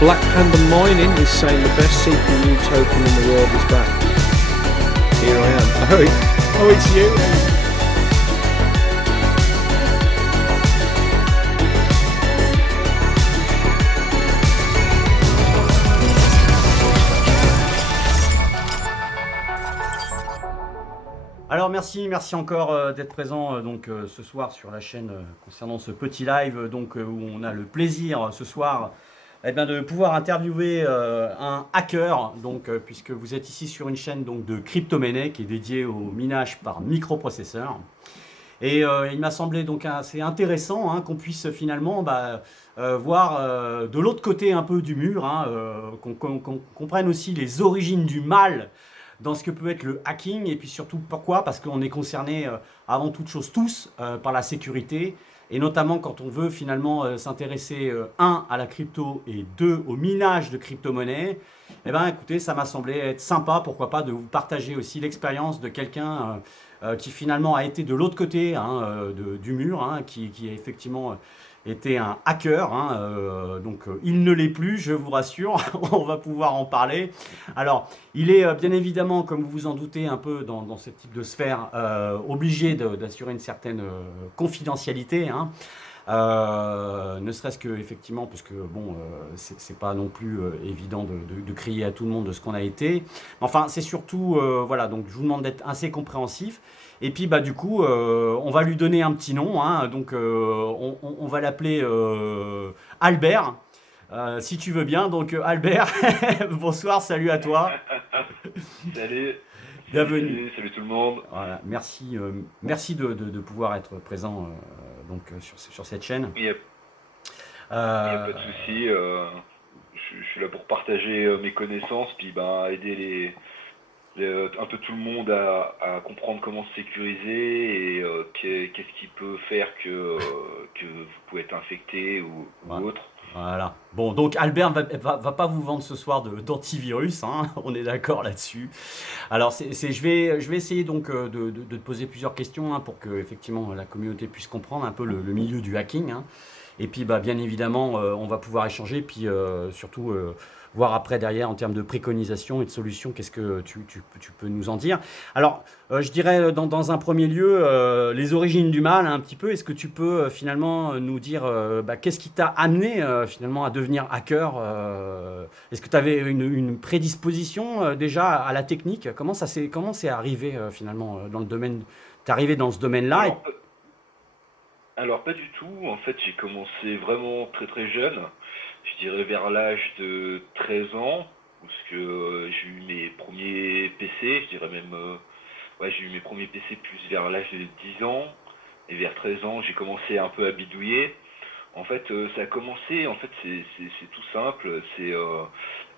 Black Panda Mining is saying the best CPU token in the world is back. Here I am. Oh, it's you. Alors merci encore d'être présent ce soir sur la chaîne concernant ce petit live où on a le plaisir ce soir de pouvoir interviewer un hacker puisque vous êtes ici sur une chaîne de crypto-monnaie qui est dédiée au minage par microprocesseur. Et il m'a semblé assez intéressant qu'on puisse finalement voir de l'autre côté un peu du mur, qu'on comprenne aussi les origines du mal dans ce que peut être le hacking, et puis surtout pourquoi, parce qu'on est concerné avant toute chose tous par la sécurité, et notamment quand on veut finalement s'intéresser à la crypto et au minage de crypto-monnaies. Eh bien écoutez, ça m'a semblé être sympa, pourquoi pas, de vous partager aussi l'expérience de quelqu'un qui finalement a été de l'autre côté du mur, qui a effectivement était un hacker, il ne l'est plus, je vous rassure, on va pouvoir en parler. Alors, il est bien évidemment, comme vous vous en doutez, un peu dans ce type de sphère, obligé d'assurer une certaine confidentialité, ne serait-ce que effectivement, parce que bon, c'est pas non plus évident de crier à tout le monde de ce qu'on a été. Enfin, c'est surtout, voilà, donc je vous demande d'être assez compréhensif. Et puis du coup, on va lui donner un petit nom, on va l'appeler Albert, si tu veux bien. Donc Albert, bonsoir, salut à toi. Salut, Bienvenue. salut tout le monde. Voilà, merci de pouvoir être présent sur cette chaîne. Il n'y a, pas de souci. Je suis là pour partager mes connaissances, puis aider un peu tout le monde à comprendre comment se sécuriser et qu'est-ce qui peut faire que vous pouvez être infecté ou Voilà. autre. Voilà. Bon, donc Albert va pas vous vendre ce soir d'antivirus, on est d'accord là-dessus. Alors, je vais essayer de te poser plusieurs questions pour que effectivement la communauté puisse comprendre un peu le milieu du hacking. Et puis, bien évidemment, on va pouvoir échanger, puis surtout voir après derrière en termes de préconisation et de solutions, qu'est-ce que tu peux nous en dire. Alors, je dirais dans un premier lieu, les origines du mal, un petit peu. Est-ce que tu peux finalement nous dire qu'est-ce qui t'a amené finalement à devenir hacker Est-ce que tu avais une prédisposition déjà à la technique? Comment c'est arrivé finalement dans le domaine? T'es arrivé dans ce domaine-là Alors pas du tout. En fait, j'ai commencé vraiment très très jeune. Je dirais vers l'âge de 13 ans, parce que j'ai eu mes premiers PC, je dirais même, ouais, j'ai eu mes premiers PC plus vers l'âge de 10 ans, et vers 13 ans, j'ai commencé un peu à bidouiller. En fait, ça a commencé, en fait, c'est tout simple, c'est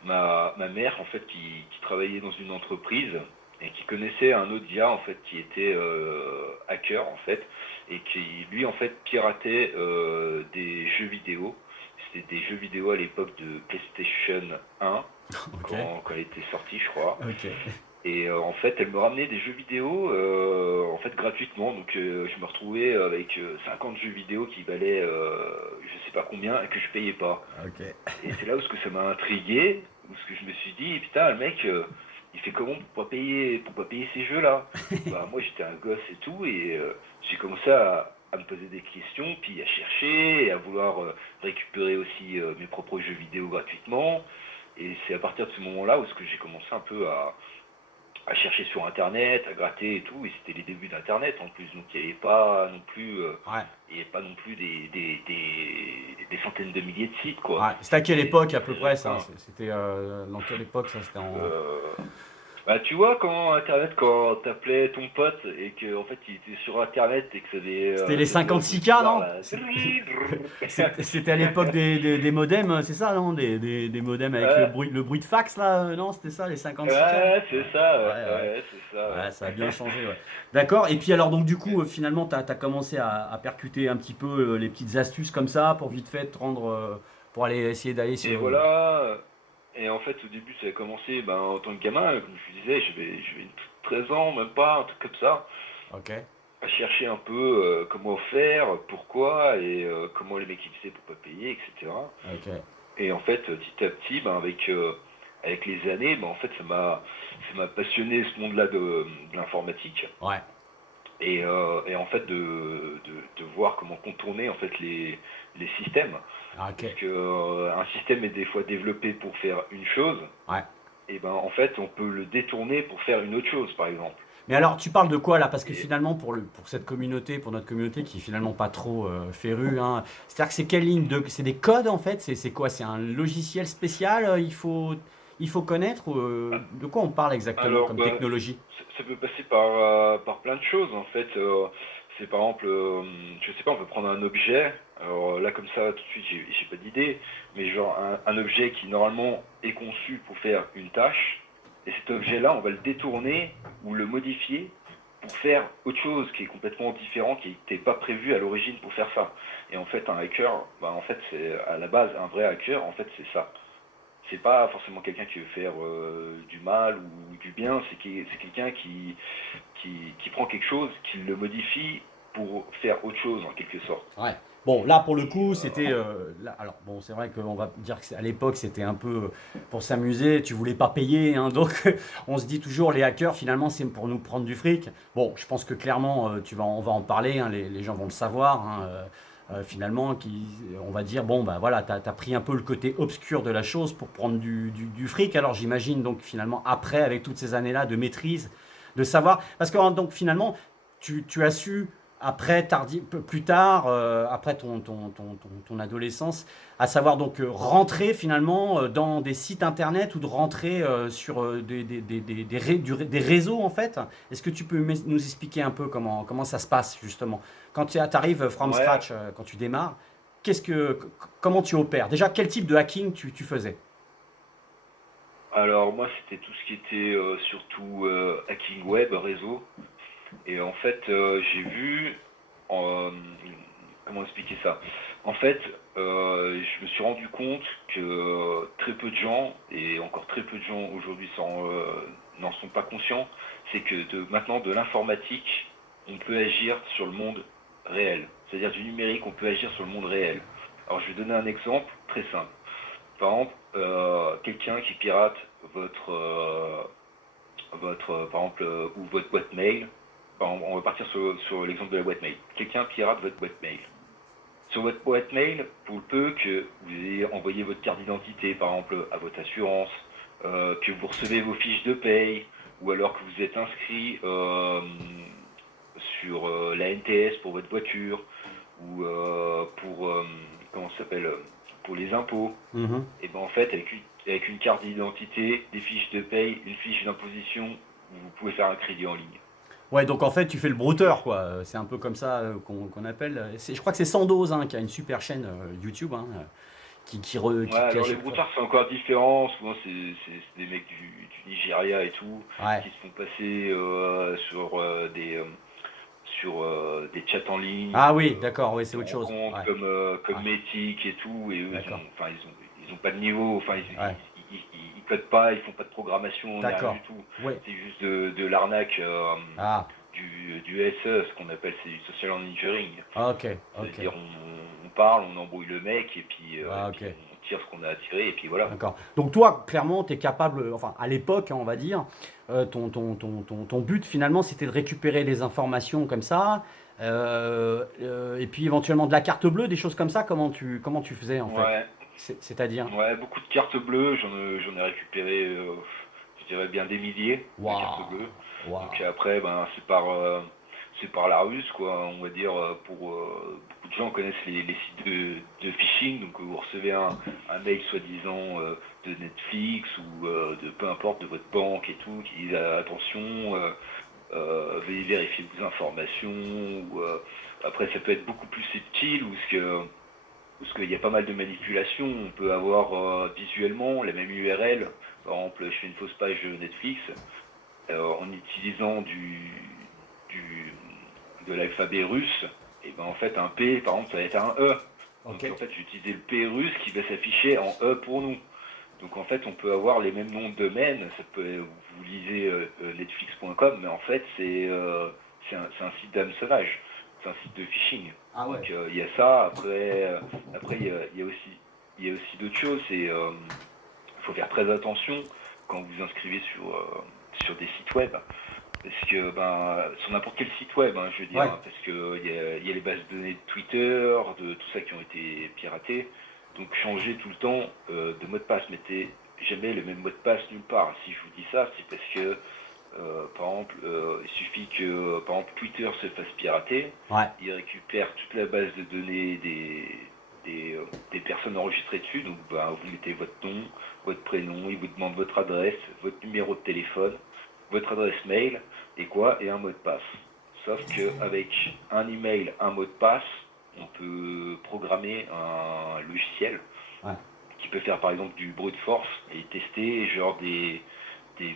ma mère, en fait, qui travaillait dans une entreprise, et qui connaissait un autre gars, en fait, qui était hacker, en fait, et qui, lui, en fait, piratait des jeux vidéo. C'était des jeux vidéo à l'époque de PlayStation 1, Ok. quand elle était sortie, je crois. Ok. Et en fait, elle me ramenait des jeux vidéo en fait gratuitement. Donc je me retrouvais avec 50 jeux vidéo qui valaient je sais pas combien et que je payais pas. Ok. Et c'est là où ce que ça m'a intrigué, où ce que je me suis dit, putain, le mec, il fait comment pour pas payer ces jeux-là? Bah moi j'étais un gosse et tout, et j'ai commencé à me poser des questions, puis à chercher, et à vouloir récupérer aussi mes propres jeux vidéo gratuitement. Et c'est à partir de ce moment-là où ce que j'ai commencé un peu à chercher sur internet, à gratter et tout, et c'était les débuts d'internet en plus, donc il n'y avait pas non plus Ouais. il y avait pas non plus des centaines de milliers de sites, quoi. Ouais. C'était à quelle époque à peu C'était près ça? enfin, C'était dans quelle époque ça? C'était en. euh, bah tu vois quand internet, quand t'appelais ton pote et que en fait il était sur internet et que C'était les ça faisait la 56K, petite barre non? là. C'était à l'époque des modems, c'est ça, non? Des modems avec Euh, le bruit de fax, là? Non, c'était ça, les 56K? ouais, Ouais, c'est ça, ouais, ouais, ouais. ouais, c'est ça, Ouais, ça a bien ouais. changé, ouais. D'accord. Et puis alors, donc du coup, finalement, tu as commencé à percuter un petit peu les petites astuces comme ça pour vite fait te rendre, pour aller essayer d'aller Et sur. voilà. Et en fait, au début, ça a commencé en tant que gamin, comme je vous disais, j'avais 13 ans, même pas, un truc comme ça, Ok. à chercher un peu comment faire, pourquoi, et comment les mecs ils faisaient pour pas payer, etc. Ok. Et en fait, petit à petit, ben, avec les années, ben, en fait, ça m'a passionné ce monde-là de l'informatique. Ouais. Et en fait, de voir comment contourner en fait les systèmes. Ah, ok. Parce que un système est des fois développé pour faire une chose, Ouais. et ben en fait, on peut le détourner pour faire une autre chose, par exemple. Mais alors, tu parles de quoi là? Parce que Et finalement, pour cette communauté, pour notre communauté qui est finalement pas trop férue, hein, c'est-à-dire que c'est quelle ligne de, c'est des codes en fait? C'est quoi? C'est un logiciel spécial? Il faut connaître? De quoi on parle exactement alors, comme bah, technologie? ça peut passer par plein de choses en fait. C'est par exemple, je sais pas, on peut prendre un objet. Alors là, comme ça, tout de suite, j'ai pas d'idée, mais genre un objet qui normalement est conçu pour faire une tâche, et cet objet-là, on va le détourner ou le modifier pour faire autre chose qui est complètement différent, qui n'était pas prévu à l'origine pour faire ça. Et en fait, un hacker, bah, en fait, c'est à la base un vrai hacker. En fait, c'est ça. C'est pas forcément quelqu'un qui veut faire du mal ou du bien, c'est quelqu'un qui prend quelque chose, qui le modifie pour faire autre chose en quelque sorte. Ouais. Bon, là pour le Et coup, c'était. Alors, bon, c'est vrai qu'on va dire qu'à l'époque, c'était un peu pour s'amuser. Tu voulais pas payer, hein, donc on se dit toujours les hackers, finalement, c'est pour nous prendre du fric. Bon, je pense que clairement, on va en parler, hein, les gens vont le savoir. Hein, finalement, on va dire bon, bah voilà, t'as pris un peu le côté obscur de la chose pour prendre du fric. Alors, j'imagine donc finalement après, avec toutes ces années-là de maîtrise, de savoir, parce que donc finalement, tu as su après, plus tard, après ton adolescence, à savoir donc rentrer finalement dans des sites internet ou de rentrer sur des réseaux en fait. Est-ce que tu peux nous expliquer un peu comment ça se passe justement? Quand tu arrives from ouais, scratch, quand tu démarres, comment tu opères? Déjà, quel type de hacking tu faisais? alors moi c'était tout ce qui était surtout hacking web, réseau. Et en fait j'ai vu, en, comment expliquer ça? En fait, je me suis rendu compte que très peu de gens, et encore très peu de gens aujourd'hui n'en sont pas conscients, c'est que maintenant de l'informatique, on peut agir sur le monde réel. C'est-à-dire du numérique, on peut agir sur le monde réel. Alors je vais donner un exemple très simple. Par exemple, quelqu'un qui pirate par exemple, ou votre boîte mail. On va partir sur l'exemple de la boîte mail. Quelqu'un pirate votre boîte mail. Sur votre boîte mail, pour le peu que vous ayez envoyé votre carte d'identité, par exemple, à votre assurance, que vous recevez vos fiches de paye, ou alors que vous êtes inscrit sur la NTS pour votre voiture, ou pour, comment ça s'appelle, pour les impôts, Mhm. et ben en fait, avec une carte d'identité, des fiches de paye, une fiche d'imposition, vous pouvez faire un crédit en ligne. Ouais, donc en fait, tu fais le brouteur, quoi. C'est un peu comme ça qu'on appelle. Je crois que c'est Sandoz, hein, qui a une super chaîne YouTube, hein, Ouais, qui à alors les chaque fois. broutards c'est encore différent, souvent c'est des mecs du Nigeria et tout, Ouais, qui se font passer sur des chats en ligne ah ou oui, d'accord, oui, c'est des autre chose. rencontres Ouais, comme ouais, Metic et tout, et eux d'accord. ils ont pas de niveau, enfin Ouais, ils codent pas, ils font pas de programmation ni rien d'accord. du tout, Ouais. c'est juste de l'arnaque Ah, du SE, ce qu'on appelle c'est du social engineering. ok, ok. C'est-à-dire on parle, on embrouille le mec et Ah, ok, puis on tire ce qu'on a à tirer et puis voilà. d'accord. Donc toi, clairement, tu es capable, enfin, à l'époque, hein, on va dire, ton but finalement, c'était de récupérer des informations comme ça, et puis éventuellement de la carte bleue, des choses comme ça. Comment tu faisais en fait? Ouais, C'est-à-dire? ouais, beaucoup de cartes bleues, j'en ai récupéré, je dirais bien des milliers de cartes Waouh, bleues. Donc waouh. après, ben c'est par la ruse, quoi. On va dire, pour beaucoup de gens connaissent les sites de phishing, donc vous recevez un mail soi-disant de Netflix ou de peu importe de votre banque et tout, qui dit attention, veuillez vérifier vos informations. Ou, après, ça peut être beaucoup plus subtil ou parce qu'il y a pas mal de manipulations. On peut avoir visuellement la même URL. Par exemple, je fais une fausse page Netflix en utilisant du, de l'alphabet russe. Et ben en fait, un P, par exemple, ça va être un E. Ok. Donc en fait, j'utilisais le P russe qui va s'afficher en E pour nous. Donc en fait, on peut avoir les mêmes noms de domaine. Ça peut, vous lisez netflix.com, mais en fait, c'est un site d'hameçonnage. C'est un site de phishing. Ah ouais. Donc il y a ça. Après, il y a aussi. il y a aussi d'autres choses. Il faut faire très attention quand vous vous inscrivez sur des sites web. Parce que, sur n'importe quel site web, hein, je veux dire, Ouais. hein, parce que il y a les bases de données de Twitter, de tout ça qui ont été piratées. Donc, changez tout le temps de mot de passe. Mettez jamais le même mot de passe nulle part. Si je vous dis ça, c'est parce que, par exemple, il suffit que, par exemple, Twitter se fasse pirater. Ouais. Il récupère toute la base de données des personnes enregistrées dessus. Donc, vous mettez votre nom, votre prénom, il vous demande votre adresse, votre numéro de téléphone, votre adresse mail et un mot de passe. Sauf qu'avec un email, un mot de passe, on peut programmer un logiciel Ouais. qui peut faire par exemple du brute force et tester genre des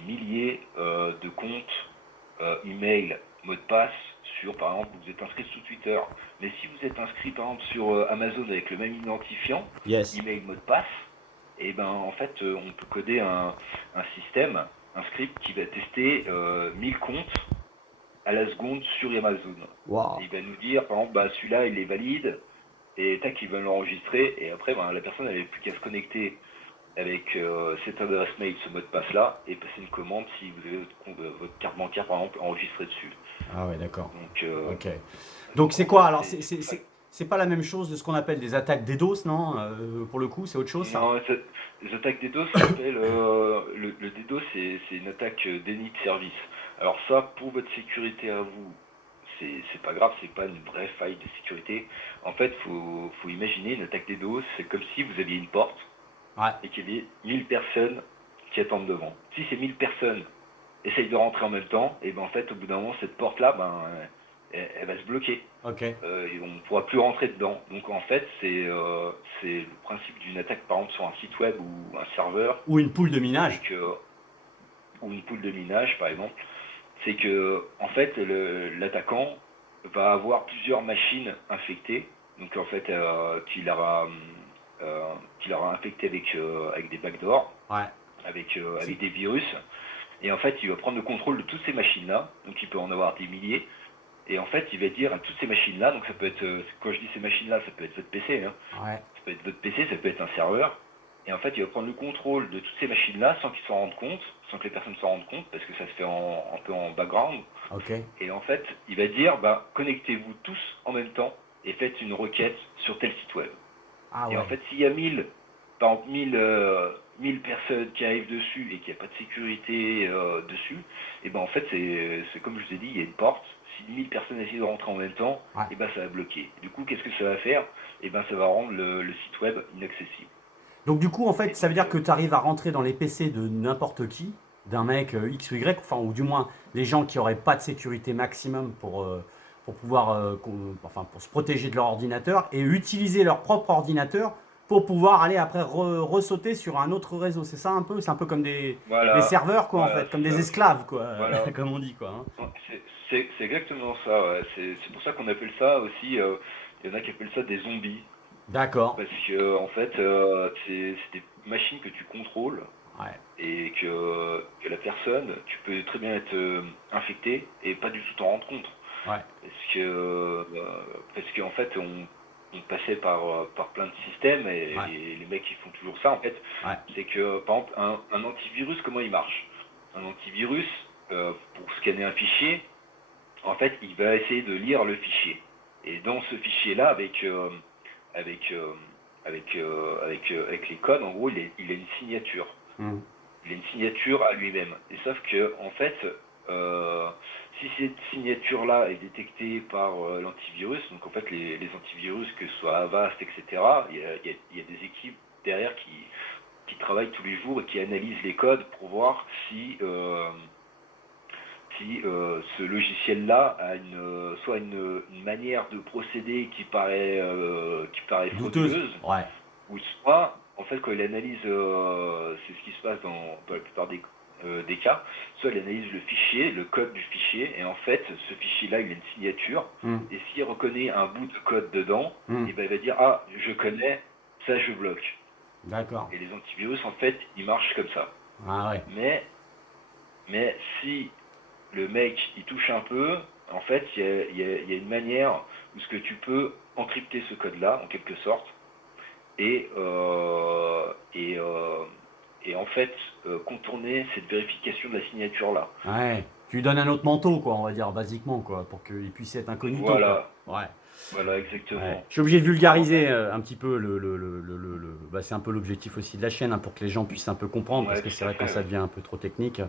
milliers de comptes email, mot de passe sur par exemple vous êtes inscrit sous Twitter. Mais si vous êtes inscrit par exemple sur Amazon avec le même identifiant, Yes. email, mot de passe, et en fait on peut coder un système, un script qui va tester 1000 comptes à la seconde sur Amazon. Wow. Et il va nous dire, par exemple, celui-là, il est valide, et tac, il va l'enregistrer, et après, la personne n'avait plus qu'à se connecter avec cette adresse mail, ce mot de passe-là, et passer une commande si vous avez votre carte bancaire, par exemple, enregistrée dessus. Ah ouais, d'accord. Donc, Ok. Donc c'est quoi alors? c'est pour ça C'est pas la même chose de ce qu'on appelle des attaques DDoS, non? Pour le coup, c'est autre chose ça? non, les attaques DDoS, ça s'appelle le DDoS, c'est une attaque déni de service. Alors ça, pour votre sécurité à vous, c'est pas grave, c'est pas une vraie faille de sécurité. En fait, faut imaginer une attaque DDoS, c'est comme si vous aviez une porte Ouais. et qu'il y avait 1000 personnes qui attendent devant. Si ces 1000 personnes essayent de rentrer en même temps, et en fait, au bout d'un moment, cette porte-là, elle va se bloquer. Ok. Et on ne pourra plus rentrer dedans. Donc en fait, c'est le principe d'une attaque, par exemple, sur un site web ou un serveur, Ou une poule de c'est minage. que, ou une poule de minage, par exemple, c'est que en fait, l'attaquant va avoir plusieurs machines infectées, donc en fait, qu'il aura infecté avec des backdoors, Ouais. avec des virus, et en fait, il va prendre le contrôle de toutes ces machines-là, donc il peut en avoir des milliers. Et en fait, il va dire à toutes ces machines-là, donc ça peut être, quand je dis ces machines-là, ça peut être votre PC, hein, Ouais. ça peut être votre PC, ça peut être un serveur. Et en fait, il va prendre le contrôle de toutes ces machines-là sans qu'ils s'en rendent compte, sans que les personnes s'en rendent compte, parce que ça se fait un peu en background. Ok. Et en fait, il va dire, connectez-vous tous en même temps et faites une requête sur tel site web. Ah Et en ouais. fait, s'il y a 1000, par exemple 1000 personnes qui arrivent dessus et qu'il n'y a pas de sécurité dessus, et en fait, c'est comme je vous ai dit, il y a une porte. Si 1000 personnes essaient de rentrer en même temps, Ouais. et ça va bloquer. Du coup, qu'est-ce que ça va faire? Ça va rendre le site web inaccessible. Donc du coup, en fait, Et ça veut donc, dire que tu arrives à rentrer dans les PC de n'importe qui, d'un mec X ou Y, enfin, ou du moins les gens qui auraient pas de sécurité maximum pour pouvoir, enfin, pour se protéger de leur ordinateur et utiliser leur propre ordinateur pour pouvoir aller après ressauter sur un autre réseau. C'est ça un peu? C'est un peu comme des voilà, serveurs, quoi, en voilà, fait, comme c'est des ça. esclaves, quoi, Voilà. comme on dit, quoi. Hein. Ouais, c'est exactement ça, ouais. C'est pour ça qu'on appelle ça aussi, il y en a qui appellent ça des zombies. D'accord. Parce que, en fait, c'est des machines que tu contrôles Ouais. et que la personne, tu peux très bien être infecté et pas du tout t'en rendre compte. Ouais. Parce qu'en fait, on passait par plein de systèmes Ouais. et les mecs ils font toujours ça. En fait, Ouais. c'est que par exemple, un antivirus, comment il marche? Un antivirus, pour scanner un fichier, en fait, il va essayer de lire le fichier. Et dans ce fichier-là, avec, euh, avec les codes, en gros, il a une signature. Mmh. Il a une signature à lui-même. Et sauf que, en fait, euh, si cette signature-là est détectée par l'antivirus, donc en fait les antivirus, que ce soit Avast, etc., il y a des équipes derrière qui travaillent tous les jours et qui analysent les codes pour voir si ce logiciel-là a soit une manière de procéder qui paraît Douteuse. frauduleuse, Ouais. ou soit, en fait, quand il analyse, c'est ce qui se passe dans la plupart des cas, soit il analyse le fichier, le code du fichier, et en fait, ce fichier-là, il a une signature, Mmh. et s'il reconnaît un bout de code dedans, Mmh. il va dire, ah, je connais, ça je bloque. D'accord. Et les antivirus, en fait, ils marchent comme ça. Ah ouais. Mais si le mec, il touche un peu, en fait, il y a une manière où ce que tu peux encrypter ce code-là, en quelque sorte, et, euh, et, euh, et en fait contourner cette vérification de la signature là. Ouais. Tu lui donnes un autre manteau, quoi, on va dire, basiquement, quoi, pour qu'il puisse être incognito, quoi. Voilà, Ouais. voilà Ouais. exactement. Je suis obligé de Alors, vulgariser un petit peu bah, c'est un peu l'objectif aussi de la chaîne, hein, pour que les gens puissent un peu comprendre, parce ouais, que c'est tout à vrai quand fait, ça ouais. devient un peu trop technique,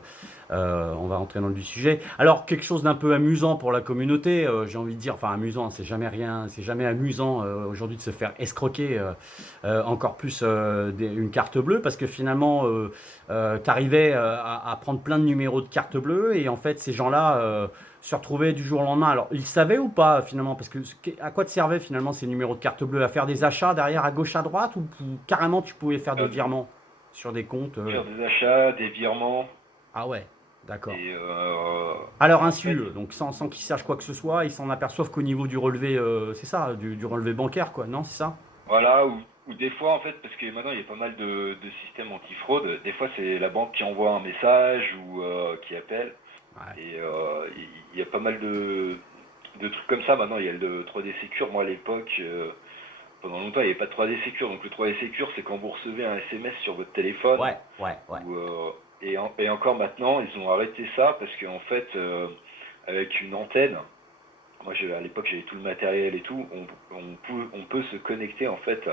on va rentrer dans le du sujet. Alors, quelque chose d'un peu amusant pour la communauté, j'ai envie de dire, enfin amusant, c'est jamais rien, c'est jamais amusant aujourd'hui de se faire escroquer, encore plus une carte bleue, parce que finalement, tu arrivais à prendre plein de numéros de carte bleue, et en fait, ces gens-là se retrouvaient du jour au lendemain. Alors, ils savaient ou pas finalement? Parce que à quoi te servaient finalement ces numéros de carte bleue? À faire des achats derrière à gauche à droite, ou carrément tu pouvais faire des Euh, virements sur des comptes Faire des achats, des virements, Ah ouais, d'accord. et, À leur en insu, fait, donc sans qu'ils sachent quoi que ce soit, ils s'en aperçoivent qu'au niveau du relevé, c'est ça, du relevé bancaire, quoi, non, c'est ça? voilà, ou des fois en fait, parce que maintenant il y a pas mal de systèmes anti-fraude, des fois c'est la banque qui envoie un message ou qui appelle, Ouais. et il y a pas mal de trucs comme ça. Maintenant il y a le 3D Secure. Moi à l'époque, pendant longtemps il n'y avait pas de 3D Secure, donc le 3D Secure c'est quand vous recevez un SMS sur votre téléphone, Ouais, ouais, ouais. ou, et encore maintenant ils ont arrêté ça parce qu'en fait, avec une antenne, moi, à l'époque, j'avais tout le matériel et tout. On peut se connecter en fait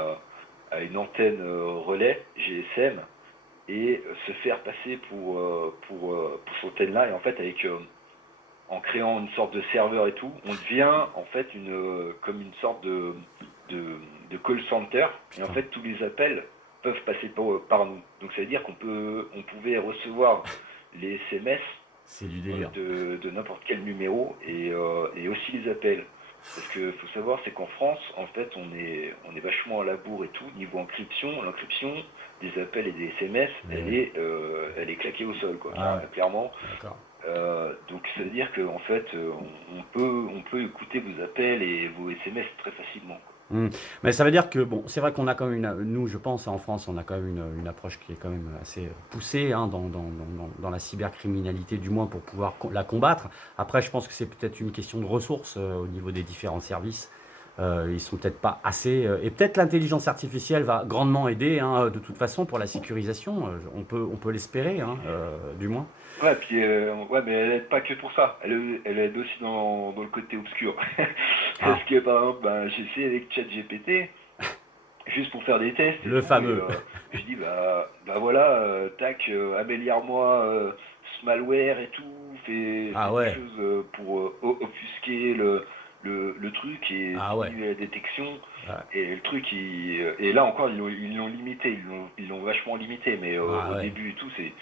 à une antenne relais GSM et se faire passer pour cette antenne-là. Et en fait, en créant une sorte de serveur et tout, on devient en fait comme une sorte de, de call center. Et en Putain, fait, tous les appels peuvent passer par nous. Donc, ça veut dire on pouvait recevoir les SMS c'est du délire. de n'importe quel numéro, et aussi les appels. Parce que faut savoir, c'est qu'en France, en fait, on est vachement à la bourre et tout. Niveau encryption, l'encryption des appels et des SMS, Ouais. elle est claquée au sol, quoi, Ah ouais, clairement. d'accord. Donc ça veut dire qu'en fait, on peut écouter vos appels et vos SMS très facilement, quoi. Hmm. Mais ça veut dire que, bon, c'est vrai qu'on a quand même nous, je pense, en France, on a quand même une approche qui est quand même assez poussée, hein, dans la cybercriminalité, du moins pour pouvoir la combattre. Après, je pense que c'est peut-être une question de ressources au niveau des différents services. Ils sont peut-être pas assez. Et peut-être l'intelligence artificielle va grandement aider, hein, de toute façon, pour la sécurisation. On peut l'espérer, hein, du moins. Ouais, puis ouais, mais elle aide pas que pour ça. Elle aide aussi dans le côté obscur. Parce Ah, que par exemple, ben, j'ai essayé avec ChatGPT, juste pour faire des tests et le tout, et fameux. je dis bah voilà, tac, améliore-moi ce malware et tout, fais Ah des ouais, choses pour offusquer le truc et ah ouais, diminuer la détection. ouais, Et le truc, et là encore, ils l'ont limité, ils l'ont vachement limité, mais ah au ouais, début et tout, ouais.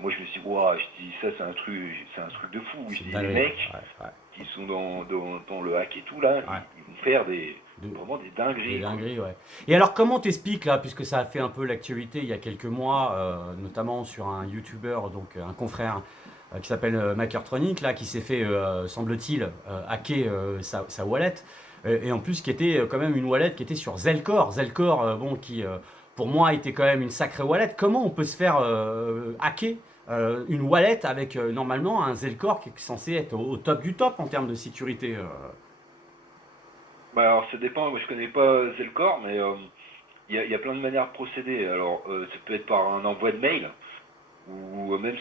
moi je me suis dit, ouah, je dis ça, c'est un truc de fou. Je C'est dis, les dingue. mecs Ouais, qui sont dans le hack et tout là, ouais. ils vont faire De- vraiment des Des dingueries, quoi. dingueries, ouais. Et alors, comment t'expliques là, puisque ça a fait un peu l'actualité il y a quelques mois, notamment sur un YouTuber, donc un confrère qui s'appelle Makertronic, là, qui s'est fait, semble-t-il, hacker sa wallet, et en plus qui était quand même une wallet qui était sur Zelcore. Zelcore, bon, qui pour moi était quand même une sacrée wallet. Comment on peut se faire hacker une wallet avec normalement un Zelcore qui est censé être au top du top en termes de sécurité? Bah alors ça dépend, moi je connais pas Zelcore, mais il y a plein de manières de procéder. Alors ça peut être par un envoi de mail, ou même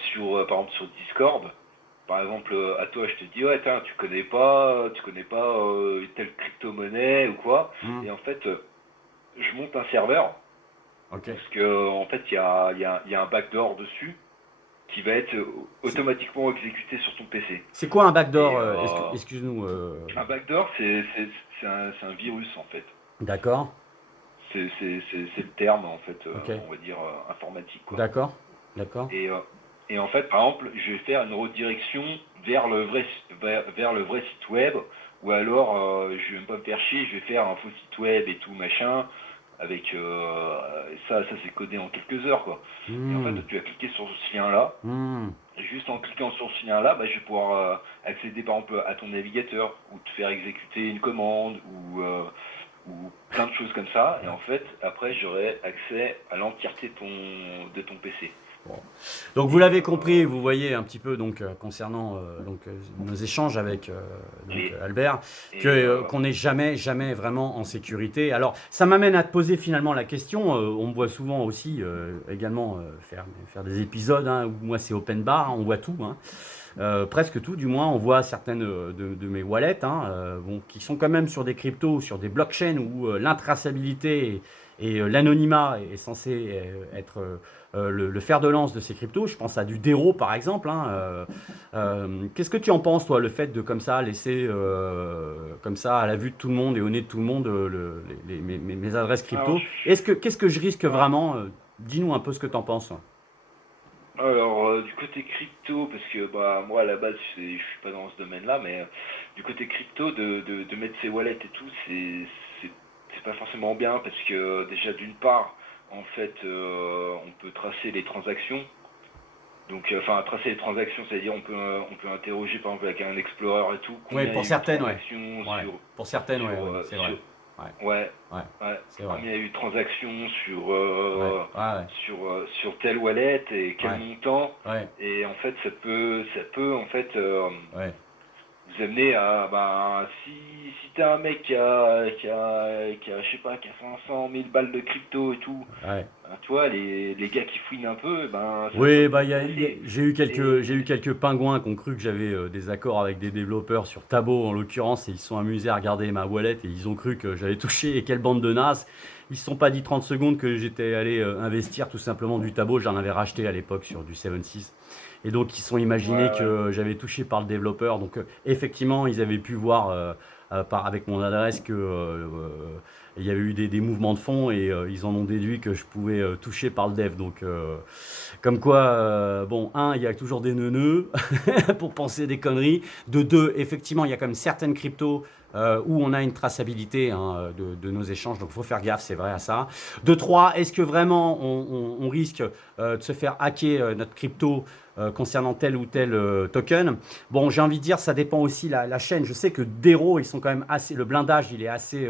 par exemple sur Discord. Par exemple, à toi, je te dis, ouais, tiens, tu connais pas telle crypto-monnaie ou quoi. Hmm, Et en fait, je monte un serveur, ok. parce que en fait, il y a un backdoor dessus qui va être automatiquement exécuté sur ton PC. C'est quoi un backdoor Et excuse-nous. un backdoor, c'est un virus en fait. D'accord. C'est le terme en fait, Ok. on va dire informatique, quoi. D'accord. D'accord. Et, euh, et en fait, par exemple, je vais faire une redirection vers le vrai site web, ou alors je vais même pas me faire chier, je vais faire un faux site web et tout machin, avec ça c'est codé en quelques heures, quoi. Et en fait, Hmm, tu vas cliquer sur ce lien-là, hmm. et juste en cliquant sur ce lien-là, bah, je vais pouvoir accéder par exemple à ton navigateur, ou te faire exécuter une commande, ou plein de choses comme ça. Et Ouais. en fait, après, j'aurai accès à l'entièreté de ton PC. Bon. Donc vous l'avez compris, vous voyez un petit peu donc concernant nos échanges avec Et, Albert, et, que qu'on n'est jamais vraiment en sécurité. Alors ça m'amène à te poser finalement la question. On me voit souvent aussi également faire des épisodes hein, où moi c'est open bar, hein, on voit tout. Hein. Presque tout, du moins, on voit certaines de mes wallets, hein, bon, qui sont quand même sur des cryptos, sur des blockchains où l'intraçabilité et l'anonymat est censé être le fer de lance de ces cryptos. Je pense à du Dero par exemple. Hein, qu'est-ce que tu en penses, toi, le fait de comme ça laisser comme ça à la vue de tout le monde et au nez de tout le monde mes adresses alors, crypto? Qu'est-ce que je risque vraiment dis-nous un peu ce que tu en penses. du côté crypto, parce que bah moi à la base je suis pas dans ce domaine-là, mais du côté crypto de mettre ses wallets et tout, c'est pas forcément bien parce que déjà d'une part, en fait, on peut tracer les transactions. Donc, enfin, tracer les transactions, c'est-à-dire on peut interroger par exemple avec un Explorer et tout, Oui, combien il y pour a eu de certaines, ouais. transactions Ouais. Pour certaines, ouais, ouais, c'est vrai. sur Ouais, ouais, ouais, ouais, c'est vrai. combien il y a eu de transactions Ouais, ouais, sur telle wallet et quel ouais, montant. ouais, Et en fait, ça peut en fait ouais, vous amener à, ben, si t'es un mec je sais pas, qui a 500 000 balles de crypto et tout, ouais. ben, tu vois, les gars qui fouinent un peu, ben, ça Oui, peut bah, intéresser. j'ai eu Et, quelques pingouins qui ont cru que j'avais des accords avec des développeurs sur Tabo en l'occurrence et ils se sont amusés à regarder ma wallet et ils ont cru que j'avais touché et quelle bande de nazes. Ils se sont pas dit 30 secondes que j'étais allé investir tout simplement du Tabo. J'en avais racheté à l'époque sur du 7.6. Et donc ils se sont ouais, imaginés ouais. que j'avais touché par le développeur. Donc effectivement, ils avaient pu voir avec mon adresse que il y avait eu des mouvements de fonds et ils en ont déduit que je pouvais toucher par le dev. Donc comme quoi, bon, un, il y a toujours des neuneux pour penser des conneries. De deux, effectivement, il y a quand même certaines cryptos où on a une traçabilité hein, de nos échanges, donc il faut faire gaffe, c'est vrai à ça. De trois, est-ce que vraiment on risque de se faire hacker notre crypto concernant tel ou tel token? Bon, j'ai envie de dire, ça dépend aussi la chaîne. Je sais que Dero, ils sont quand même assez, le blindage, il est assez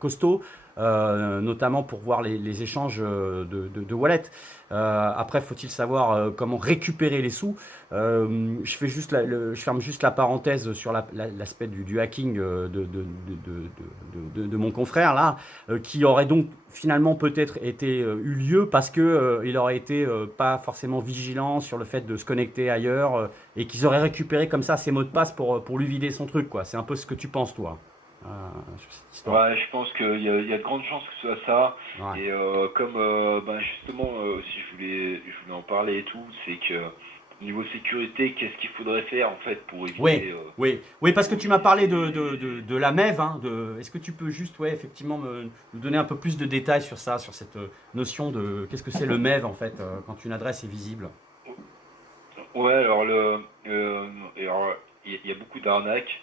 costaud. Notamment pour voir les échanges de wallets. Après, faut-il savoir comment récupérer les sous. Je ferme juste la parenthèse sur l'aspect du hacking de mon confrère là, qui aurait donc finalement peut-être été eu lieu parce que il aurait été pas forcément vigilant sur le fait de se connecter ailleurs et qu'ils auraient récupéré comme ça ses mots de passe pour lui vider son truc quoi. C'est un peu ce que tu penses toi sur cette histoire. Ouais, je pense qu'il y a de grandes chances que ce soit ça. Ouais. Et comme ben justement, si je voulais en parler et tout, c'est que niveau sécurité, qu'est-ce qu'il faudrait faire en fait pour Oui, éviter, oui, parce que tu m'as parlé éviter. de la MEV. Hein, est-ce que tu peux juste, ouais, effectivement, nous donner un peu plus de détails sur ça, sur cette notion de qu'est-ce que c'est le MEV en fait, quand une adresse est visible? Ouais, alors il y a beaucoup d'arnaques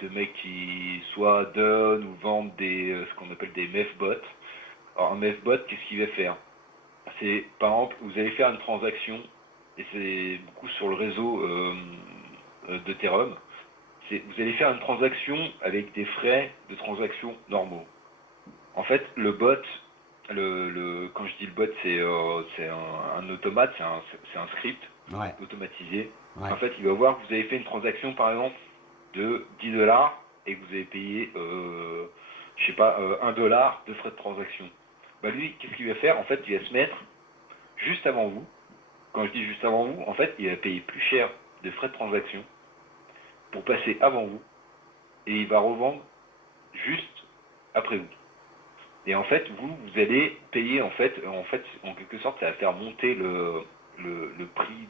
de mecs qui soit donnent ou vendent ce qu'on appelle des mefbots. Alors un mefbot, qu'est-ce qu'il va faire? C'est par exemple, vous allez faire une transaction et c'est beaucoup sur le réseau d'Ethereum. Vous allez faire une transaction avec des frais de transaction normaux. En fait, le bot, quand je dis le bot, c'est un automate, c'est un script Ouais, automatisé. ouais, En fait, il va voir que vous avez fait une transaction, par exemple, de 10 dollars et que vous avez payé, je sais pas, 1 dollar de frais de transaction. Bah lui, qu'est-ce qu'il va faire? En fait, il va se mettre juste avant vous. Quand je dis juste avant vous, en fait, il va payer plus cher de frais de transaction pour passer avant vous et il va revendre juste après vous. Et en fait, vous allez payer en quelque sorte, ça va faire monter le prix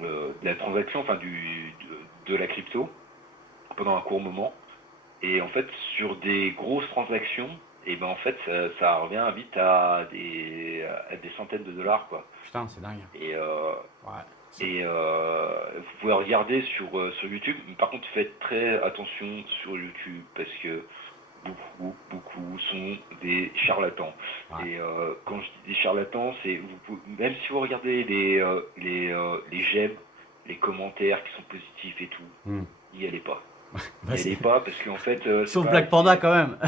de la transaction, enfin de la crypto pendant un court moment. Et en fait, sur des grosses transactions, et ben en fait, ça revient vite à des centaines de dollars, quoi. putain, c'est dingue. Et, Ouais, vous pouvez regarder sur YouTube. Mais par contre, faites très attention sur YouTube parce que beaucoup sont des charlatans. ouais. Et quand je dis des charlatans, même si vous regardez les j'aime, les commentaires qui sont positifs et tout, Hmm. n'y allez pas. Bah, Elle est pas parce qu'en fait, c'est Sauf pas Black Panda quand même.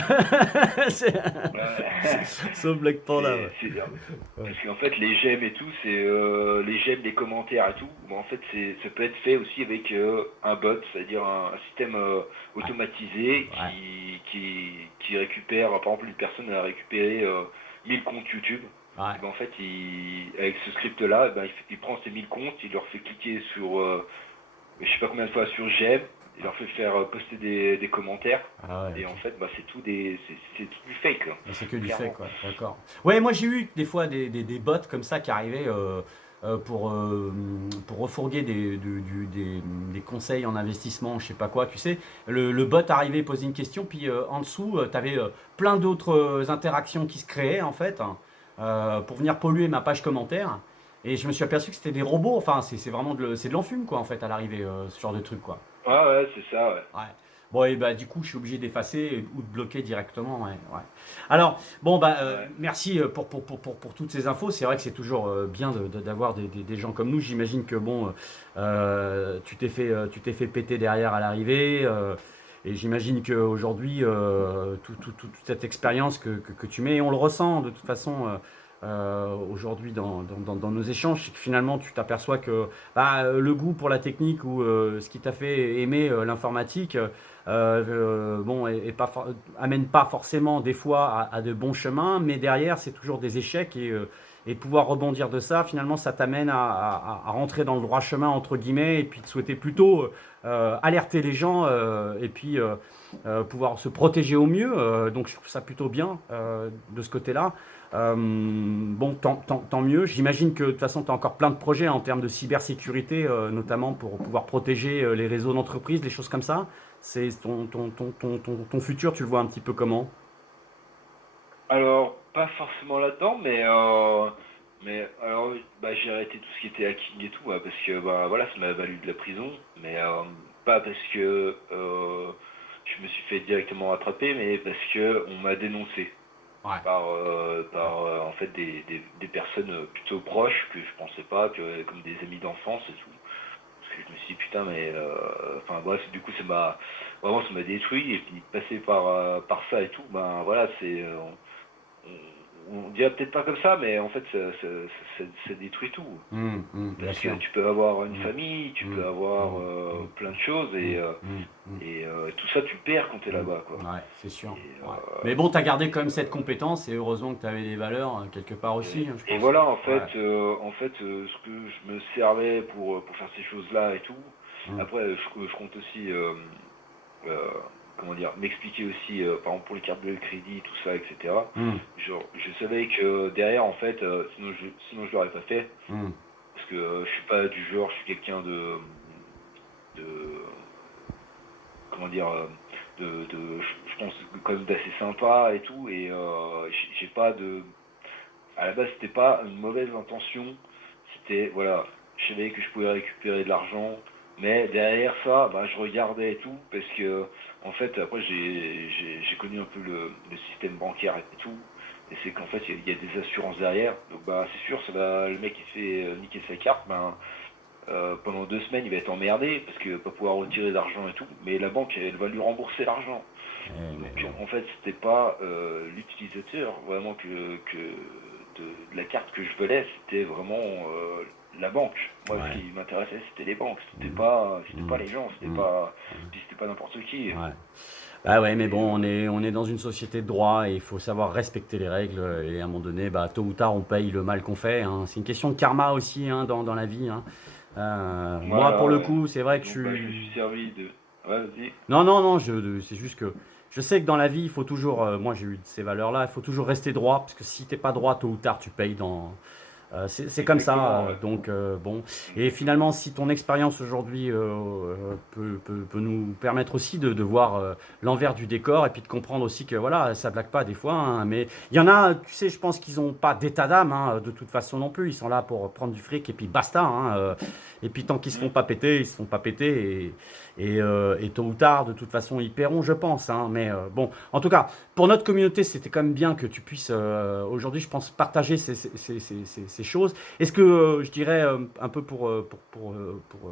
C'est- ouais. Sauf Black Panda, ouais. Parce qu'en fait, les j'aime et tout, c'est les j'aime, les commentaires et tout. Bon, en fait, ça peut être fait aussi avec un bot, c'est-à-dire un système automatisé Ouais. qui récupère, par exemple, une personne a récupéré 1000 comptes YouTube. Ouais. Et ben, en fait, avec ce script-là, ben, il prend ces 1000 comptes, il leur fait cliquer sur, je sais pas combien de fois, sur j'aime, il leur fait faire poster des commentaires. Ah ouais, Et ok. en fait, bah, c'est tout du fake, hein, Mais c'est que du clairement. fake, quoi. D'accord. Ouais, moi j'ai eu des fois des bots comme ça qui arrivaient pour refourguer des conseils en investissement, je sais pas quoi. Tu sais, le bot arrivait, posait une question, puis en dessous, tu avais plein d'autres interactions qui se créaient en fait, hein, pour venir polluer ma page commentaire. Et je me suis aperçu que c'était des robots. Enfin, c'est vraiment c'est de l'enfume, quoi, en fait, à l'arrivée, ce genre de truc, quoi. Ah ouais, c'est ça, ouais. Ouais. Bon, et bah, du coup, je suis obligé d'effacer ou de bloquer directement. Ouais, ouais. Alors, bon, bah, Ouais. merci pour toutes ces infos. C'est vrai que c'est toujours bien d'avoir des gens comme nous. J'imagine que, bon, tu t'es fait péter derrière à l'arrivée. Et j'imagine qu'aujourd'hui, toute cette expérience que tu mets, et on le ressent de toute façon aujourd'hui dans nos échanges, c'est que finalement, tu t'aperçois que bah, le goût pour la technique ou ce qui t'a fait aimer l'informatique, bon, amène pas forcément des fois à de bons chemins, mais derrière, c'est toujours des échecs et pouvoir rebondir de ça, finalement, ça t'amène à rentrer dans le droit chemin, entre guillemets, et puis de souhaiter plutôt alerter les gens et puis pouvoir se protéger au mieux. Donc, je trouve ça plutôt bien de ce côté-là. Bon, tant mieux. J'imagine que de toute façon, tu as encore plein de projets en termes de cybersécurité, notamment pour pouvoir protéger les réseaux d'entreprise, des choses comme ça. C'est ton futur, tu le vois un petit peu comment? Alors, pas forcément là-dedans, mais alors, bah, j'ai arrêté tout ce qui était hacking et tout, parce que bah, voilà, ça m'a valu de la prison, mais pas parce que je me suis fait directement attraper, mais parce que on m'a dénoncé Ouais. par en fait des personnes plutôt proches que je pensais pas, comme des amis d'enfance et tout. Parce que je me suis dit putain, mais enfin bref, du coup ça m'a détruit et puis passer par ça et tout, ben voilà, on dirait peut-être pas comme ça, mais en fait ça détruit tout. Bien Parce que sûr. tu peux avoir une Hum, famille, tu peux hum, avoir hum, hum, plein de choses hum. et tout ça tu le perds quand t'es là-bas quoi. Ouais, c'est sûr. Et, Ouais. Mais bon, tu as gardé quand même cette euh, compétence et heureusement que tu avais des valeurs quelque part aussi, hein, je et pense. voilà Ouais. en fait ce que je me servais pour faire ces choses-là et tout. Hum, Après je compte aussi euh, comment dire, m'expliquer aussi, par exemple pour les cartes de crédit, tout ça, etc. hum, Genre, je savais que derrière, en fait, sinon je l'aurais pas fait, hum. parce que je suis pas du genre, je suis quelqu'un de, comment dire, je pense quand même d'assez sympa et tout, et j'ai pas de, à la base, c'était pas une mauvaise intention, c'était, voilà, je savais que je pouvais récupérer de l'argent, mais derrière ça, bah, je regardais et tout, parce que, en fait, après, j'ai connu un peu le système bancaire et tout, et c'est qu'en fait, il y a des assurances derrière, donc bah, c'est sûr, le mec qui se fait niquer sa carte, ben, pendant 2 semaines, il va être emmerdé, parce qu'il va pas pouvoir retirer d'argent et tout, mais la banque, elle va lui rembourser l'argent. Mais Donc bon. en fait, c'était pas l'utilisateur vraiment de la carte que je voulais, c'était vraiment la banque. Moi, ce Ouais. qui m'intéressait, c'était les banques. Hum, C'était pas hum, les gens, hum. c'était pas n'importe qui. Ouais. Bah ouais, mais Et bon, on est dans une société de droit et il faut savoir respecter les règles. Et à un moment donné, bah, tôt ou tard, on paye le mal qu'on fait, hein. C'est une question de karma aussi, hein, dans la vie, hein. Moi, pour voilà, le ouais. coup, c'est vrai que je Donc bah, je me suis. suis servi de. Ouais, vas-y. Non, non, non, c'est juste que je sais que dans la vie, il faut toujours. Moi, j'ai eu ces valeurs-là, il faut toujours rester droit, parce que si t'es pas droit, tôt ou tard, tu payes c'est comme ça, Exactement, ouais. donc bon. Et Exactement. finalement, si ton expérience aujourd'hui peut nous permettre aussi de voir l'envers du décor et puis de comprendre aussi que voilà, ça blague pas des fois, hein, mais il y en a, tu sais, je pense qu'ils n'ont pas d'état d'âme hein, de toute façon non plus. Ils sont là pour prendre du fric et puis basta, hein, et puis tant qu'ils se font Mm. pas péter, ils se font pas péter et tôt ou tard, de toute façon, ils paieront, je pense, hein, mais bon, en tout cas. Pour notre communauté, c'était quand même bien que tu puisses aujourd'hui, je pense, partager ces choses. Est-ce que, je dirais, un peu pour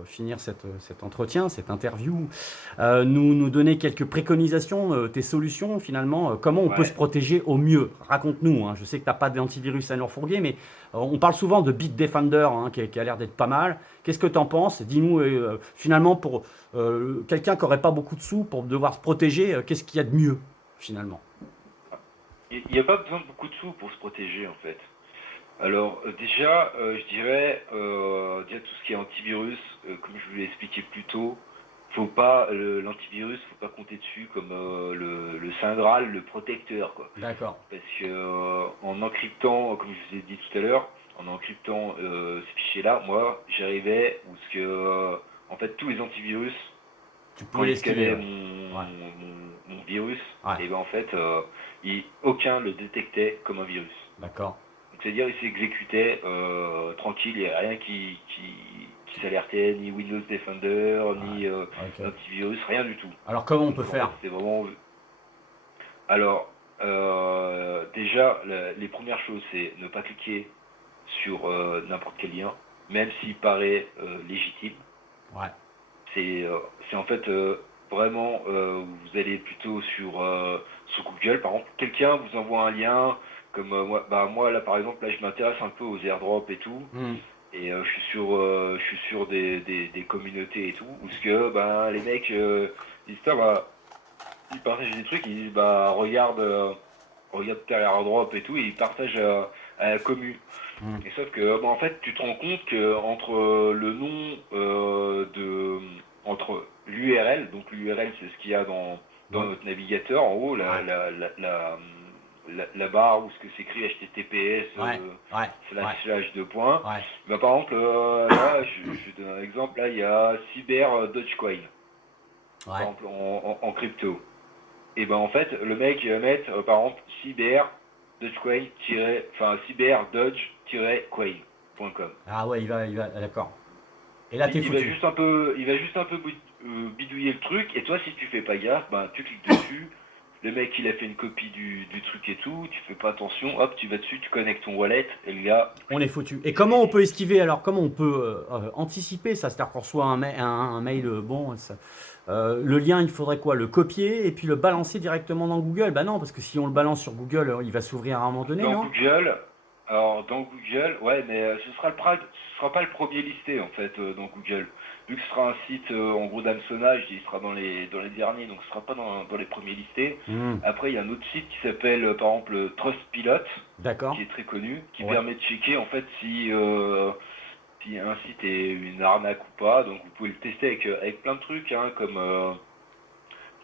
finir cet entretien, cette interview, nous donner quelques préconisations, tes solutions finalement, comment on peut se Ouais. protéger au mieux? Raconte-nous, hein. Je sais que tu n'as pas d'antivirus à nous refourguer, mais on parle souvent de Bitdefender, hein, qui a l'air d'être pas mal. Qu'est-ce que tu en penses? Dis-nous, finalement, pour quelqu'un qui n'aurait pas beaucoup de sous pour devoir se protéger, qu'est-ce qu'il y a de mieux finalement? Il n'y a pas besoin de beaucoup de sous pour se protéger en fait. Alors déjà, je dirais déjà tout ce qui est antivirus, comme je vous l'ai expliqué plus tôt, faut pas l'antivirus, faut pas compter dessus comme le Saint Graal, le protecteur quoi. D'accord. Parce que en encryptant, comme je vous ai dit tout à l'heure, en encryptant ce fichier-là, moi j'arrivais où ce que en fait tous les antivirus Tu quand pouvais ils scannaient l'esquiver. Ouais. Ouais. mon virus, Ouais. et ben en fait aucun le détectait comme un virus. D'accord. Donc c'est-à-dire il s'exécutait tranquille, il n'y a rien qui s'alertait, ni Windows Defender, ni Ok. l'antivirus, rien du tout. Alors comment on Donc peut en fait faire? c'était vraiment... Alors déjà les premières choses c'est ne pas cliquer sur n'importe quel lien, même s'il paraît légitime. Ouais. C'est en fait vraiment, vous allez plutôt sur Google, par exemple, quelqu'un vous envoie un lien, comme moi là par exemple, là je m'intéresse un peu aux airdrops et tout, Hmm. et je suis sur des communautés et tout, où ce que les mecs disent ça, ils partagent des trucs, ils disent regarde tel airdrop et tout, et ils partagent à la commu. Hmm. Et sauf que, en fait, tu te rends compte que entre le nom entre l'URL, donc l'URL c'est ce qu'il y a dans Ouais. notre navigateur, en haut, Ouais. la barre où ce que c'est écrit HTTPS Ouais. Ouais. slash deux points. Ouais. Par exemple, là, je donne un exemple, là, il y a Cyber Dogecoin, par Ouais. exemple, en crypto. Et en fait, le mec il va mettre par exemple cyber-doge-coin.com. Ah ouais, d'accord. Et là, t'es Il va foutu. juste un peu, bidouiller le truc, et toi si tu fais pas gaffe, tu cliques dessus, le mec il a fait une copie du truc et tout, tu fais pas attention, hop tu vas dessus, tu connectes ton wallet, et le gars, On est foutu. Et comment on peut esquiver alors? Comment on peut anticiper ça? C'est-à-dire qu'on reçoit un mail, bon, le lien, il faudrait quoi? Le copier et puis le balancer directement dans Google? Bah non, parce que si on le balance sur Google, il va s'ouvrir à un moment donné, dans non? Google, dans Google, ouais, mais ce sera pas le premier listé en fait dans Google. Vu que ce sera un site en gros d'hameçonnage, il sera dans les derniers, donc ce sera pas dans les premiers listés. Hmm. Après, il y a un autre site qui s'appelle par exemple Trustpilot, D'accord. qui est très connu, qui Ouais. permet de checker en fait si un site est une arnaque ou pas. Donc vous pouvez le tester avec plein de trucs, hein, comme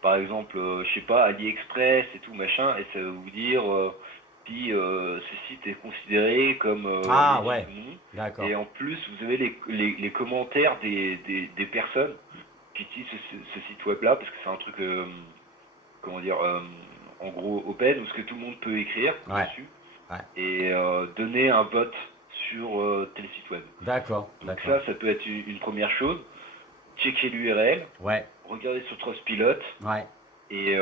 par exemple, je sais pas, AliExpress et tout machin, et ça va vous dire si ce site est considéré comme Ah legit ouais. ou non. D'accord. Et en plus, vous avez les commentaires des personnes qui utilisent ce site web là, parce que c'est un truc, comment dire, en gros open, où ce que tout le monde peut écrire Ouais. dessus, Ouais. et donner un vote sur tel site web. D'accord. Donc D'accord. ça peut être une première chose. Checker l'URL, Ouais. regarder sur Trustpilot, Ouais. et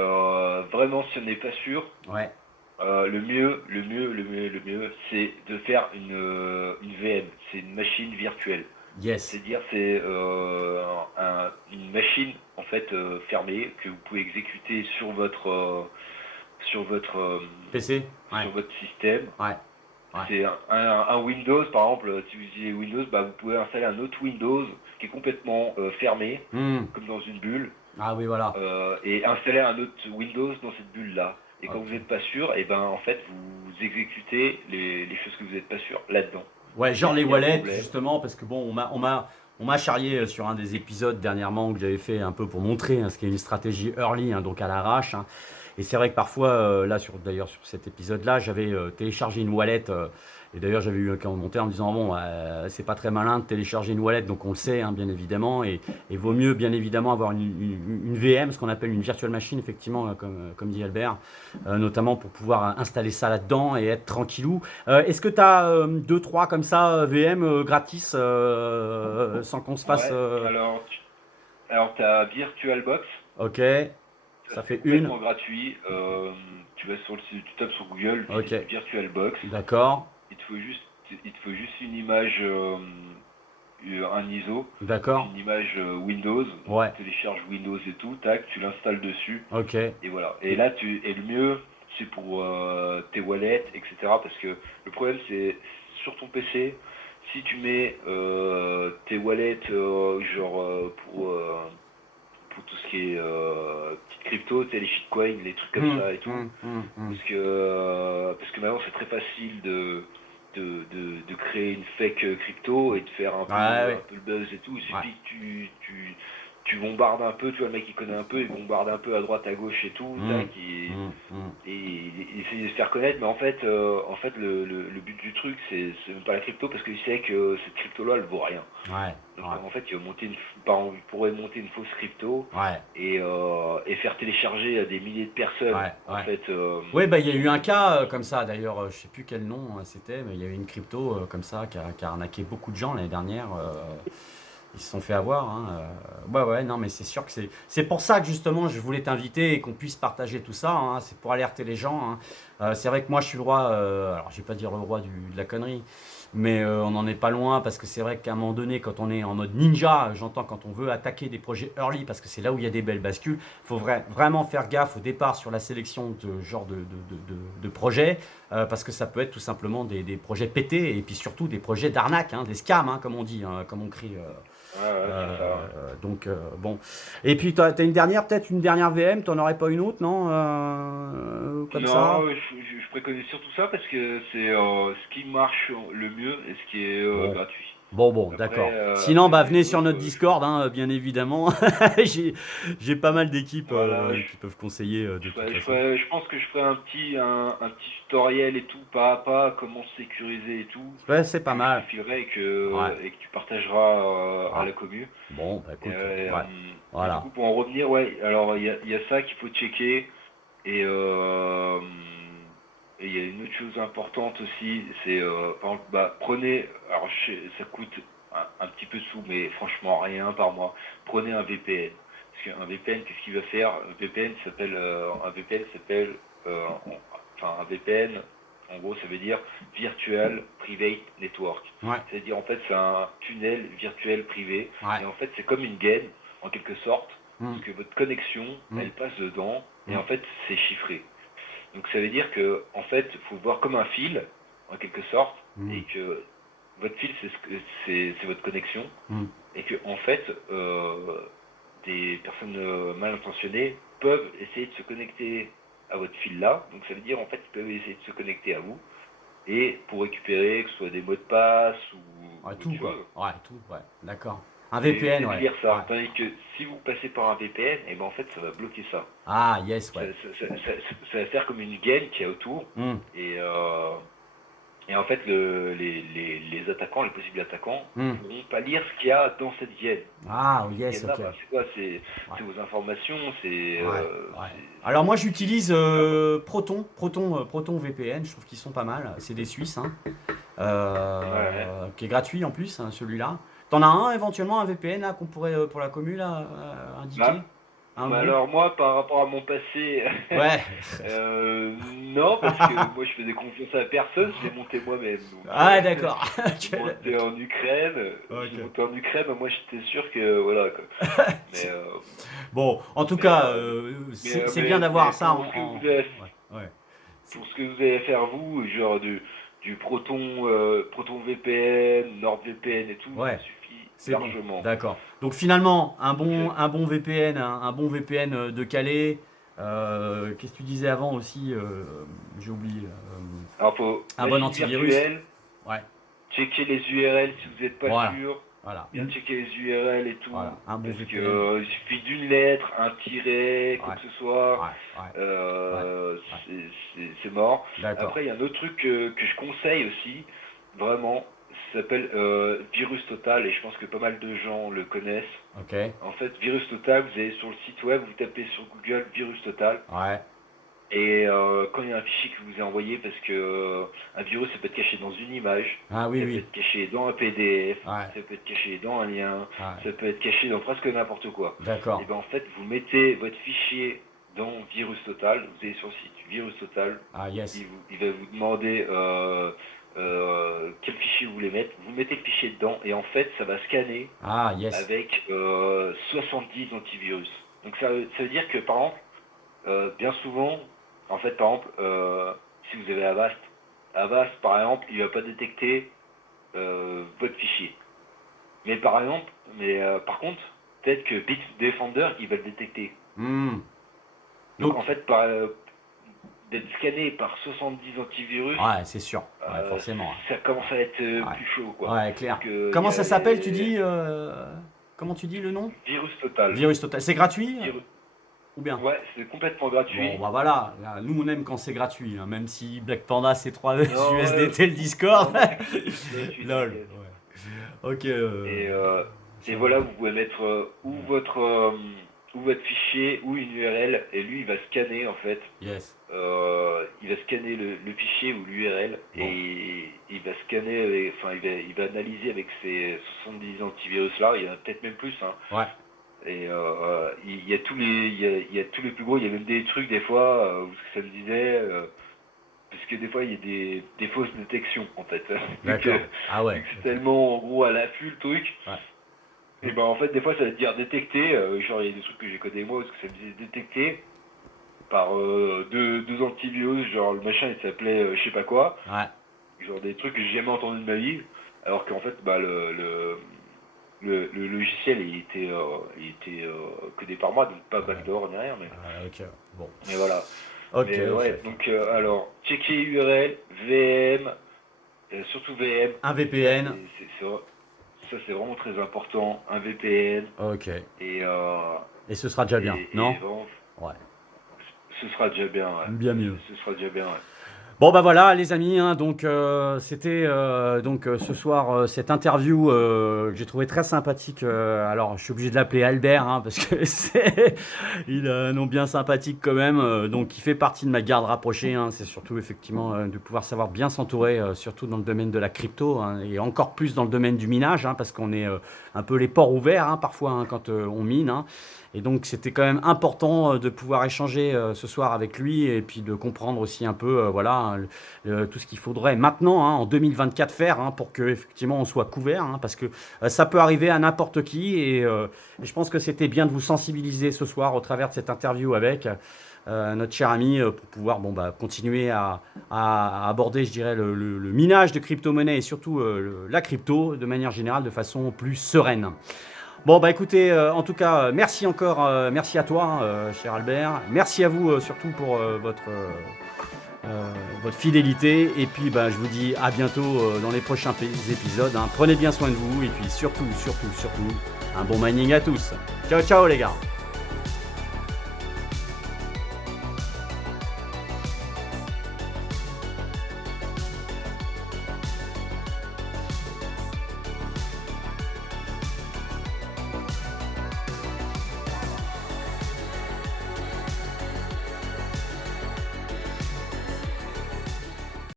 vraiment, si on n'est pas sûr, Ouais. le mieux, c'est de faire une VM. C'est une machine virtuelle. Yes. C'est-à-dire, c'est une machine en fait fermée que vous pouvez exécuter sur sur votre euh, PC. Ouais. sur votre système. Ouais. Ouais. C'est un Windows, par exemple, si vous utilisez Windows, vous pouvez installer un autre Windows qui est complètement fermé, Hmm. comme dans une bulle, Ah oui, voilà. et installer un autre Windows dans cette bulle-là. Et quand Ok. vous n'êtes pas sûr, et en fait, vous exécutez les choses que vous n'êtes pas sûr là-dedans. Ouais, Et genre les s'il y a un wallets, problème, justement, parce que bon, on m'a charrié sur un des épisodes dernièrement que j'avais fait un peu pour montrer ce qu'est une stratégie early, hein, donc à l'arrache, hein. Et c'est vrai que parfois, là, d'ailleurs sur cet épisode-là, j'avais téléchargé une wallet. Et d'ailleurs, j'avais eu un commentaire en me disant, bon, c'est pas très malin de télécharger une wallet, donc on le sait, hein, bien évidemment. Et vaut mieux, bien évidemment, avoir une VM, ce qu'on appelle une virtual machine, effectivement, comme dit Albert, notamment pour pouvoir installer ça là-dedans et être tranquillou. Est-ce que tu as 2-3 comme ça, VM gratis, sans qu'on se fasse... ouais. Alors tu as VirtualBox. Ok, Ça, ça c'est fait une. complètement gratuit. Tu vas sur tu tapes sur Google, tu Ok, dis VirtualBox. d'accord. Il te faut juste il te faut juste une image, un ISO, D'accord. une image Windows, donc Ouais. tu télécharges Windows et tout, tac, tu l'installes dessus, Ok. et voilà. Et là, et le mieux, c'est pour tes wallets, etc. Parce que le problème, c'est sur ton PC, si tu mets tes wallets, genre pour tout ce qui est petite crypto, tu sais, les shitcoins, les trucs comme ça et tout, parce que maintenant, c'est très facile de créer une fake crypto et de faire Ouais, ouais. un peu le buzz et tout. Il Ouais. suffit que tu bombardes un peu, tu vois, le mec il connaît un peu, il bombarde un peu à droite, à gauche et tout, tac, et il essaie de se faire connaître, mais en fait le but du truc, c'est même pas la crypto, parce qu'il sait que cette crypto-là, elle vaut rien. Ouais. Donc Ouais. en fait, il pourrait monter une fausse crypto Ouais. et faire télécharger à des milliers de personnes. Ouais. En Ouais. fait, Oui, bah, il y a eu un cas comme ça, d'ailleurs, je sais plus quel nom c'était, mais il y avait une crypto comme ça qui a arnaqué beaucoup de gens l'année dernière. Ils se sont fait avoir. Hein. Ouais, ouais, non, mais c'est sûr que c'est pour ça que justement je voulais t'inviter et qu'on puisse partager tout ça. Hein. C'est pour alerter les gens. Hein. C'est vrai que moi je suis le roi, alors je vais pas dire le roi de la connerie, mais on n'en est pas loin parce que c'est vrai qu'à un moment donné, quand on est en mode ninja, j'entends quand on veut attaquer des projets early parce que c'est là où il y a des belles bascules, il faut vraiment faire gaffe au départ sur la sélection de genre de projets parce que ça peut être tout simplement des projets pétés et puis surtout des projets d'arnaque, hein, des scams, hein, comme on dit, hein, comme on crie. ouais, c'est ça. Donc bon. Et puis t'as une dernière, peut-être une dernière VM, t'en aurais pas une autre, non comme ça? Non, je préconise surtout ça parce que c'est ce qui marche le mieux et ce qui est Bon. gratuit. Bon, Après, d'accord. Sinon, bah, les venez sur notre autres, Discord, hein, bien évidemment. J'ai j'ai pas mal d'équipes voilà, qui peuvent conseiller de toute façon. je pense que je ferai un petit tutoriel et tout, pas à pas, comment se sécuriser et tout, Ouais, c'est pas que je te mal. filerai Ouais. et que tu partageras à Ouais. la commu. Bon, bah Et, écoute, ouais. et du Voilà. coup, pour en revenir, ouais, alors il y a ça qu'il faut checker. Et et il y a une autre chose importante aussi, c'est par exemple, bah, prenez, alors ça coûte un petit peu de sous, mais franchement rien par mois. Prenez un VPN. Parce qu'un VPN, qu'est-ce qu'il va faire? Un VPN s'appelle, un VPN, en gros, ça veut dire Virtual Private Network. Ouais. C'est-à-dire, en fait, c'est un tunnel virtuel privé. Ouais. Et en fait, c'est comme une gaine, en quelque sorte, Hmm. parce que votre connexion, Hmm. elle passe dedans, et Hmm. en fait, c'est chiffré. Donc ça veut dire que, en fait, il faut voir comme un fil, en quelque sorte, Hmm. et que votre fil, c'est votre connexion, Hmm. et que, en fait, des personnes mal intentionnées peuvent essayer de se connecter à votre fil là. Donc ça veut dire, en fait, ils peuvent essayer de se connecter à vous, et pour récupérer, que ce soit des mots de passe Ouais, ou autre tout quoi. chose. Ouais, tout, ouais. D'accord. Un C'est VPN, éviter de ouais. lire Ouais. ça. Tandis que si vous passez par un VPN, et ben en fait, ça va bloquer ça. Ah, yes, Ça, ouais. ça va faire comme une gaine qui est autour. Hmm. Et, et en fait, les attaquants, les possibles attaquants, Hmm. ne pourront pas lire ce qu'il y a dans cette gaine. Ah, Cette yes, gaine-là, ok. bah, c'est quoi? Ouais. C'est vos informations, Ouais, ouais. Alors moi j'utilise c'est important. Proton VPN, je trouve qu'ils sont pas mal. C'est des Suisses, hein, Ouais. qui est gratuit en plus, hein, celui-là. T'en as un éventuellement, un VPN là, qu'on pourrait pour la commune là, indiquer? Bah, Un mais bon? alors moi, par rapport à mon passé, Ouais. non, parce que moi je faisais confiance à personne, je l'ai monté moi-même. Donc, Ah d'accord. j'ai monté en Ukraine, Ok. moi j'étais sûr que voilà quoi. Mais Bon, en tout mais cas, c'est bien d'avoir ça pour ce que vous avez Ouais, ouais. C'est- pour ce que vous allez faire vous, genre du Proton VPN, NordVPN et tout, ça Ouais. suffit C'est bon, largement. d'accord. Donc finalement, Donc c'est un bon VPN, un bon VPN de Calais. Qu'est-ce que tu disais avant aussi j'ai oublié. Alors faut Un bon machine antivirus. virtuelle, Ouais, checker les URL si vous n'êtes pas voilà, sûr, voilà, bien checker les URL et tout, voilà, un bon parce que VPN. il suffit d'une lettre, un tiret, quoi Ouais, que ce soit, ouais, ouais, ouais, ouais. c'est mort. D'accord. Après, il y a un autre truc que je conseille aussi, vraiment, ça s'appelle Virus Total, et je pense que pas mal de gens le connaissent. Ok. En fait, Virus Total, vous allez sur le site web, vous tapez sur Google Virus Total, Ouais. et quand il y a un fichier que vous a envoyé, parce que un virus, ça peut être caché dans une image, Ah oui, ça peut oui. être caché dans un PDF, Ouais, ça peut être caché dans un lien, ouais. ça peut être caché dans presque n'importe quoi. Et D'accord. bien en fait, vous mettez votre fichier dans Virus Total, vous allez sur le site Virus Total, Ah yes. il va vous demander quel fichier vous voulez mettre, vous mettez le fichier dedans et en fait ça va scanner Ah, yes. avec 70 antivirus. Donc ça veut dire que par exemple, bien souvent, en fait par exemple, si vous avez Avast par exemple, il va pas détecter votre fichier. Mais par contre, peut-être que Bitdefender il va le détecter. Hmm. Donc en fait, d'être scanné par 70 antivirus, Ouais, c'est sûr. Ouais, forcément. ça commence à être Ouais. plus chaud, quoi. Ouais, clair. Donc, Comment y ça a s'appelle, les- tu dis Comment tu dis le nom? Virus Total. Virus Total. C'est gratuit Virus- ou bien? Ouais, c'est complètement gratuit. Bon, bah voilà. Là, nous, on aime quand c'est gratuit, hein, même si Black Panda, c'est 3 Non, USDT le Discord. Non, c'est gratuit, Lol. t'inquiète. Ouais. Ok. Et voilà, vous pouvez mettre ou votre fichier ou une URL, et lui il va scanner en fait. Yes. Il va scanner le fichier ou l'URL Bon. et il va scanner, il va analyser avec ces 70 antivirus là, il y en a peut-être même plus. Hein. Ouais. Et il y a il y a tous les plus gros, il y a même des trucs des fois, où ça me disait, parce que des fois il y a des fausses détections en fait. D'accord. Ah ouais. C'est tellement en gros à l'affût le truc. Ouais. Et ben en fait des fois ça va te dire détecter, genre il y a des trucs que j'ai codé moi parce que ça me disait détecter par deux antivirus, genre le machin il s'appelait je sais pas quoi, Ouais. genre des trucs que j'ai jamais entendu de ma vie, alors qu'en fait bah le logiciel il était codé par moi, donc pas backdoor ni rien, Ok. Bon. mais voilà. Ok. Mais ok. ouais, donc alors checker URL, VM, surtout VM. Un VPN. Ça c'est vraiment très important, un VPN Ok. et ce sera déjà bien, non? vraiment, Ouais. ce sera déjà bien, ouais. Bien mieux. Ce sera déjà bien, ouais. Bon bah voilà les amis, hein, donc c'était ce soir cette interview que j'ai trouvé très sympathique. Alors je suis obligé de l'appeler Albert hein, parce que il a un nom bien sympathique quand même. Donc il fait partie de ma garde rapprochée. Hein, c'est surtout effectivement de pouvoir savoir bien s'entourer, surtout dans le domaine de la crypto hein, et encore plus dans le domaine du minage hein, parce qu'on est un peu les ports ouverts hein, parfois hein, quand on mine. Hein. Et donc c'était quand même important de pouvoir échanger ce soir avec lui et puis de comprendre aussi un peu voilà tout ce qu'il faudrait maintenant hein, en 2024 faire hein, pour que effectivement on soit couvert hein, parce que ça peut arriver à n'importe qui et je pense que c'était bien de vous sensibiliser ce soir au travers de cette interview avec notre cher ami pour pouvoir continuer à aborder je dirais le minage de crypto-monnaie et surtout la crypto de manière générale de façon plus sereine. Bon, bah écoutez, en tout cas, merci encore, merci à toi, cher Albert. Merci à vous surtout pour votre fidélité. Et puis, bah, je vous dis à bientôt dans les prochains épisodes. Hein. Prenez bien soin de vous et puis surtout, un bon mining à tous. Ciao, ciao les gars.